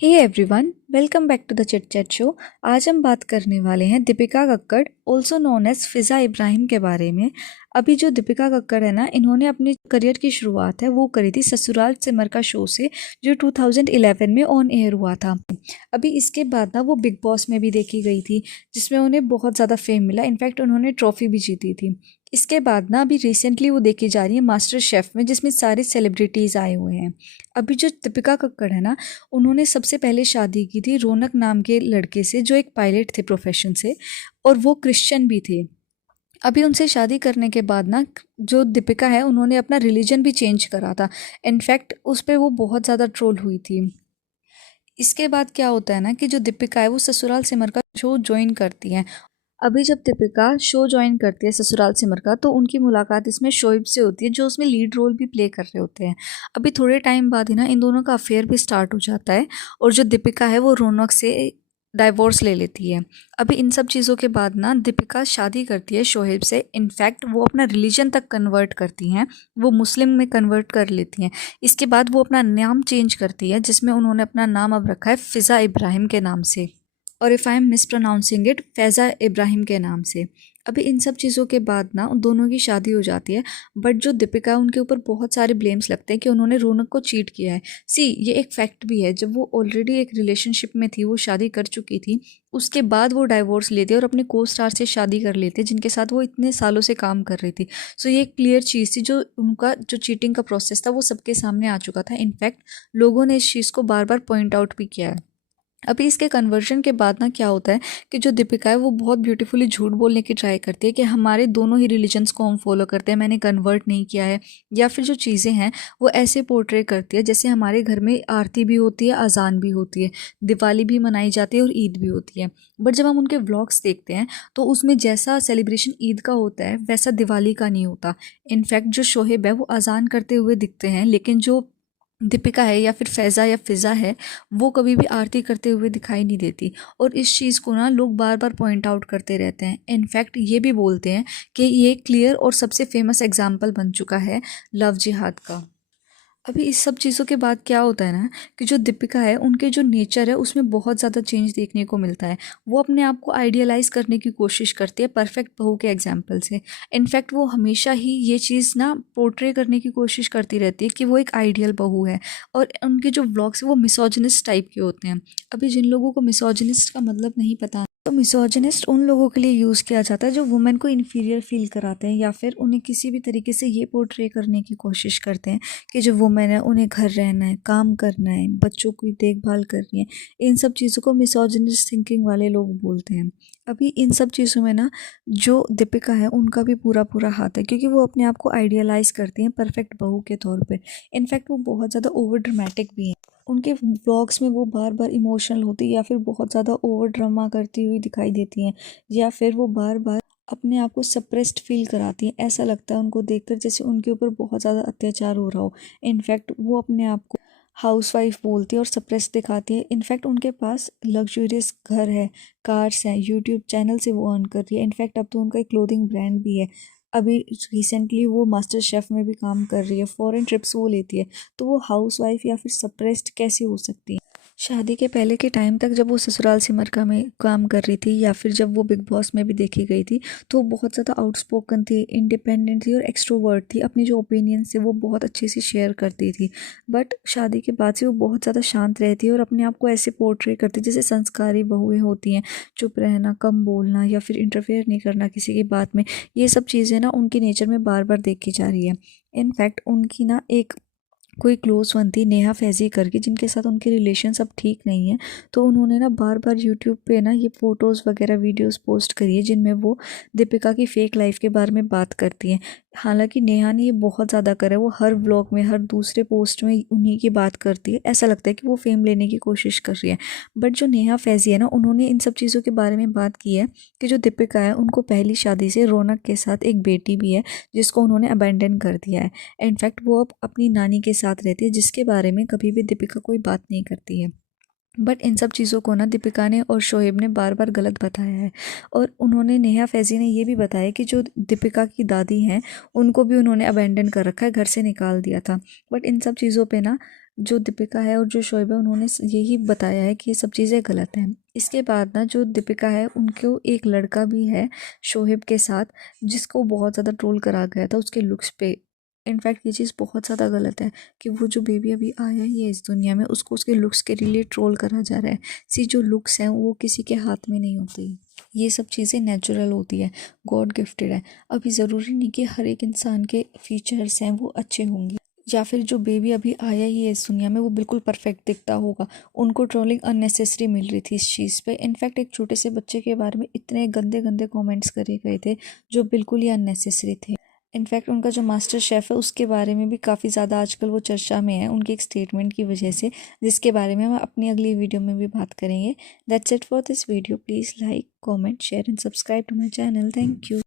Hey everyone, welcome back to the chit chat show. आज हम बात करने वाले हैं Deepika Kakkar also known as Fiza Ibrahim के बारे में। अभी जो दीपिका कक्कड़ है ना, इन्होंने अपने करियर की शुरुआत है वो करी थी ससुराल सिमर का शो से, जो 2011 में ऑन एयर हुआ था। अभी इसके बाद ना वो बिग बॉस में भी देखी गई थी, जिसमें उन्हें बहुत ज़्यादा फेम मिला। इनफैक्ट उन्होंने ट्रॉफी भी जीती थी। इसके बाद ना अभी रिसेंटली वो देखी जा रही है मास्टर शेफ़ में, जिसमें सारे सेलिब्रिटीज़ आए हुए हैं। अभी जो दीपिका कक्कड़ है ना, उन्होंने सबसे पहले शादी की थी रौनक नाम के लड़के से, जो एक पायलट थे प्रोफेशन से, और वो क्रिश्चियन भी थे। अभी उनसे शादी करने के बाद ना, जो दीपिका है उन्होंने अपना रिलीजन भी चेंज करा था। इनफैक्ट उस पर वो बहुत ज़्यादा ट्रोल हुई थी। इसके बाद क्या होता है ना कि जो दीपिका है वो ससुराल सिमर का शो ज्वाइन करती है। अभी जब दीपिका शो ज्वाइन करती है ससुराल सिमर का, तो उनकी मुलाकात इसमें शोएब से होती है, जो उसमें लीड रोल भी प्ले कर रहे होते हैं। अभी थोड़े टाइम बाद ही ना इन दोनों का अफेयर भी स्टार्ट हो जाता है, और जो दीपिका है वो रौनक से डाइवोर्स ले लेती है। अभी इन सब चीज़ों के बाद ना दीपिका शादी करती है शोएब से। इनफैक्ट वो अपना रिलीजन तक कन्वर्ट करती हैं, वो मुस्लिम में कन्वर्ट कर लेती हैं। इसके बाद वो अपना नाम चेंज करती है, जिसमें उन्होंने अपना नाम अब रखा है फिज़ा इब्राहिम के नाम से, और if I am miss pronouncing it, Faiza Ibrahim के नाम से। अभी इन सब चीज़ों के बाद ना उन दोनों की शादी हो जाती है। बट जो दीपिका है उनके ऊपर बहुत सारे ब्लेम्स लगते हैं कि उन्होंने रौनक को चीट किया है। ये एक फैक्ट भी है, जब वो ऑलरेडी एक रिलेशनशिप में थी, वो शादी कर चुकी थी, उसके बाद वो डाइवोर्स लेती है और अपने को स्टार से शादी कर लेती है, जिनके साथ वो इतने सालों से काम कर रही थी। ये एक क्लियर चीज़ थी, जो उनका जो चीटिंग का प्रोसेस था वो सबके सामने आ चुका था। इनफैक्ट लोगों ने इस चीज़ को बार बार पॉइंट आउट भी किया है। अभी इसके कन्वर्जन के बाद ना क्या होता है कि जो दीपिका है वो बहुत ब्यूटीफुली झूठ बोलने की ट्राई करती है कि हमारे दोनों ही रिलीजन्स को हम फॉलो करते हैं, मैंने कन्वर्ट नहीं किया है। या फिर जो चीज़ें हैं वो ऐसे पोर्ट्रे करती है जैसे हमारे घर में आरती भी होती है, अजान भी होती है, दिवाली भी मनाई जाती है और ईद भी होती है। बट जब हम उनके व्लॉग्स देखते हैं तो उसमें जैसा सेलिब्रेशन ईद का होता है वैसा दिवाली का नहीं होता। इनफैक्ट जो शोहेब है वो अजान करते हुए दिखते हैं, लेकिन जो दीपिका है या फिर फैज़ा या फिज़ा है, वो कभी भी आरती करते हुए दिखाई नहीं देती। और इस चीज़ को ना लोग बार बार पॉइंट आउट करते रहते हैं। इनफैक्ट ये भी बोलते हैं कि ये क्लियर और सबसे फेमस एग्जाम्पल बन चुका है लव जिहाद का। अभी इस सब चीज़ों के बाद क्या होता है ना कि जो दीपिका है उनके जो नेचर है उसमें बहुत ज़्यादा चेंज देखने को मिलता है। वो अपने आप को आइडियलाइज़ करने की कोशिश करती है परफेक्ट बहू के एग्जाम्पल से। इनफैक्ट वो हमेशा ही ये चीज़ ना पोर्ट्रे करने की कोशिश करती रहती है कि वो एक आइडियल बहू है। और उनके जो व्लॉग्स हैं वो मिसोजिनिस्ट टाइप के होते हैं। अभी जिन लोगों को मिसोजिनिस्ट का मतलब नहीं पता, तो मिसोजिनिस्ट उन लोगों के लिए यूज़ किया जाता है जो वुमेन को इन्फीरियर फील कराते हैं, या फिर उन्हें किसी भी तरीके से ये पोर्ट्रे करने की कोशिश करते हैं कि जो वुमेन है उन्हें घर रहना है, काम करना है, बच्चों की देखभाल करनी है। इन सब चीज़ों को मिसोजिनिस्ट थिंकिंग वाले लोग बोलते हैं। अभी इन सब चीज़ों में ना जो दीपिका है उनका भी पूरा पूरा हाथ है, क्योंकि वो अपने आप को आइडियलाइज़ करती हैं परफेक्ट बहू के तौर पे। इनफैक्ट वो बहुत ज़्यादा ओवर ड्रामेटिक भी हैं। उनके व्लॉग्स में वो बार बार इमोशनल होती, या फिर बहुत ज़्यादा ओवर ड्रामा करती हुई दिखाई देती हैं, या फिर वो बार बार अपने आप को सप्रेस्ड फील कराती हैं। ऐसा लगता है उनको देखकर जैसे उनके ऊपर बहुत ज़्यादा अत्याचार हो रहा हो। इनफैक्ट वो अपने आप को हाउसवाइफ बोलती है और सप्रेस दिखाती है। इनफैक्ट उनके पास लग्जूरियस घर है, कार्स हैं, यूट्यूब चैनल से वो अर्न कर रही है। इनफैक्ट अब तो उनका एक क्लोथिंग ब्रांड भी है। अभी रिसेंटली वो मास्टर शेफ़ में भी काम कर रही है, फॉरेन ट्रिप्स वो लेती है। तो वो हाउसवाइफ या फिर सप्रेस्ड कैसे हो सकती है? शादी के पहले के टाइम तक जब वो ससुराल सिमर में काम कर रही थी, या फिर जब वो बिग बॉस में भी देखी गई थी, तो वो बहुत ज़्यादा आउटस्पोकन थी, इंडिपेंडेंट थी और एक्सट्रोवर्ट थी। अपनी जो ओपिनियंस थे वो बहुत अच्छे से शेयर करती थी। बट शादी के बाद से वो बहुत ज़्यादा शांत रहती है और अपने आप को ऐसे पोर्ट्रे करती है जैसे संस्कारी बहुएं होती हैं, चुप रहना, कम बोलना, या फिर इंटरफेयर नहीं करना किसी की बात में। ये सब चीज़ें ना उनके नेचर में बार बार देखी जा रही है। इनफैक्ट उनकी ना एक कोई क्लोज वन थी नेहा फैज़ी करके, जिनके साथ उनके रिलेशंस अब ठीक नहीं है। तो उन्होंने ना बार बार यूट्यूब पे ना ये फ़ोटोज़ वगैरह वीडियोस पोस्ट करी है, जिनमें वो दीपिका की फ़ेक लाइफ के बारे में बात करती हैं। हालांकि नेहा ने ये बहुत ज़्यादा करा है, वो हर व्लॉग में, हर दूसरे पोस्ट में उन्हीं की बात करती है। ऐसा लगता है कि वो फेम लेने की कोशिश कर रही है। बट जो नेहा फैज़ी है ना, उन्होंने इन सब चीज़ों के बारे में बात की है कि जो दीपिका है उनको पहली शादी से रौनक के साथ एक बेटी भी है, जिसको उन्होंने अबेंडन कर दिया है। इनफैक्ट वो अब अपनी नानी के साथ रहती है, जिसके बारे में कभी भी दीपिका कोई बात नहीं करती है। बट इन सब चीज़ों को ना दीपिका ने और शोएब ने बार बार गलत बताया है। और उन्होंने, नेहा फैज़ी ने ये भी बताया कि जो दीपिका की दादी हैं उनको भी उन्होंने अबेंडन कर रखा है, घर से निकाल दिया था। बट इन सब चीज़ों पे ना जो दीपिका है और जो शोएब है उन्होंने यही बताया है कि ये सब चीज़ें गलत हैं। इसके बाद ना जो दीपिका है उनको एक लड़का भी है शोएब के साथ, जिसको बहुत ज़्यादा ट्रोल करा गया था उसके लुक्स पे। इनफैक्ट ये चीज़ बहुत ज़्यादा गलत है कि वो जो बेबी अभी आया ही है इस दुनिया में, उसको उसके लुक्स के लिए ट्रोल करा जा रहा है। जो लुक्स हैं वो किसी के हाथ में नहीं होती, ये सब चीज़ें नेचुरल होती है, गॉड गिफ्टेड है। अभी ज़रूरी नहीं कि हर एक इंसान के फीचर्स हैं वो अच्छे होंगे, या फिर जो बेबी अभी आया ही है इस दुनिया में वो बिल्कुल परफेक्ट दिखता होगा। उनको ट्रोलिंग अननेसेसरी मिल रही थी इस चीज़ पे। इनफैक्ट एक छोटे से बच्चे के बारे में इतने गंदे गंदे कमेंट्स करे गए थे जो बिल्कुल ही अननेसेसरी थे। इनफैक्ट उनका जो मास्टर शेफ़ है उसके बारे में भी काफ़ी ज़्यादा आजकल वो चर्चा में है उनके एक स्टेटमेंट की वजह से, जिसके बारे में हम अपनी अगली वीडियो में भी बात करेंगे। That's it for this video. Please like, comment, share and subscribe to my channel. Thank you.